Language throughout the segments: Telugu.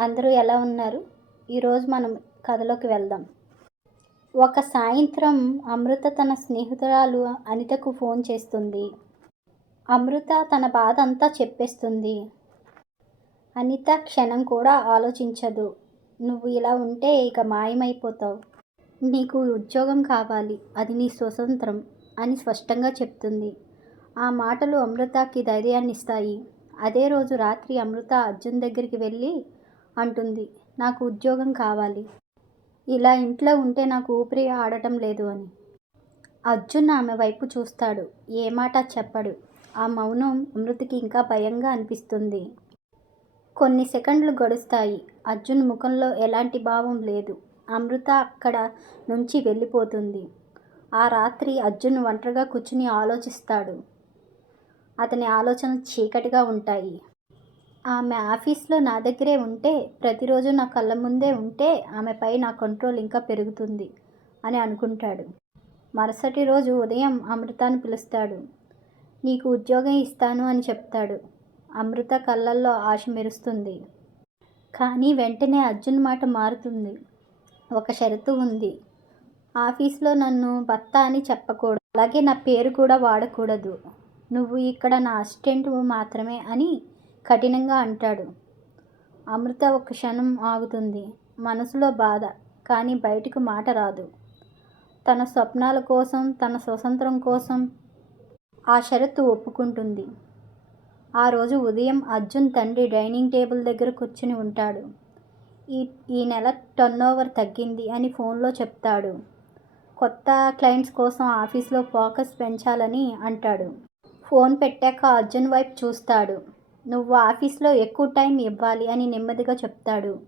అందరూ ఎలా ఉన్నారు? ఈరోజు మనం కథలోకి వెళ్దాం. ఒక సాయంత్రం అమృత తన స్నేహితురాలు అనితకు ఫోన్ చేస్తుంది. అమృత తన బాధ అంతా చెప్పేస్తుంది. అనిత క్షణం కూడా ఆలోచించదు. నువ్వు ఇలా ఉంటే ఇక మాయమైపోతావు. నీకు ఉద్యోగం కావాలి. అది నీ స్వతంత్రం అని స్పష్టంగా చెప్తుంది. ఆ మాటలు అమృతకి ధైర్యాన్ని ఇస్తాయి అదే రోజు రాత్రి అమృత అర్జున్ దగ్గరికి వెళ్ళి అంటుంది. నాకు ఉద్యోగం కావాలి. ఇలా ఇంట్లో ఉంటే నాకు ఊపిరి ఆడటం లేదు అని. అర్జున్ ఆమె వైపు చూస్తాడు. ఏ మాట చెప్పడు. ఆ మౌనం అమృతికి ఇంకా భయంగా అనిపిస్తుంది. కొన్ని సెకండ్లు గడుస్తాయి. అర్జున్ ముఖంలో ఎలాంటి భావం లేదు. అమృత అక్కడ నుంచి వెళ్ళిపోతుంది. ఆ రాత్రి అర్జున్ ఒంటరిగా కూర్చుని ఆలోచిస్తాడు. అతని ఆలోచనలు చీకటిగా ఉంటాయి. ఆమె ఆఫీస్లో నా దగ్గరే ఉంటే ప్రతిరోజు నా కళ్ళ ముందే ఉంటే ఆమెపై నా కంట్రోల్ ఇంకా పెరుగుతుంది అని అనుకుంటాడు. మరుసటి రోజు ఉదయం అమృతాను పిలుస్తాడు. నీకు ఉద్యోగం ఇస్తాను అని చెప్తాడు. అమృత కళ్ళల్లో ఆశ మెరుస్తుంది. కానీ వెంటనే అర్జున్ మాట మారుతుంది. ఒక షరతు ఉంది. ఆఫీస్లో నన్ను భర్త అని చెప్పకూడదు. అలాగే నా పేరు కూడా వాడకూడదు. నువ్వు ఇక్కడ నా అసిస్టెంట్ మాత్రమే అని కఠినంగా అంటాడు. అమృత ఒక క్షణం ఆగుతుంది. మనసులో బాధ కానీ బయటకు మాట రాదు. తన స్వప్నాల కోసం తన స్వతంత్రం కోసం ఆ షరతు ఒప్పుకుంటుంది. ఆ రోజు ఉదయం అర్జున్ తండ్రి డైనింగ్ టేబుల్ దగ్గర కూర్చుని ఉంటాడు. ఈ ఈ నెల టర్న్ ఓవర్ తగ్గింది అని ఫోన్లో చెప్తాడు. కొత్త క్లయింట్స్ కోసం ఆఫీస్లో ఫోకస్ పెంచాలని అంటాడు. ఫోన్ పెట్టాక అర్జున్ వైపు చూస్తాడు. నువ్వు ఆఫీస్లో ఎక్కువ టైం ఇవ్వాలి అని నెమ్మదిగా చెప్తాడు.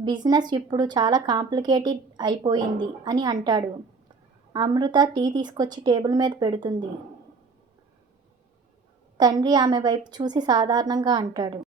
బిజినెస్ ఇప్పుడు చాలా కాంప్లికేటెడ్ అయిపోయింది అని అంటాడు. అమృత టీ తీసుకొచ్చి టేబుల్ మీద పెడుతుంది. తండ్రి ఆమె వైపు చూసి సాధారణంగా అంటాడు.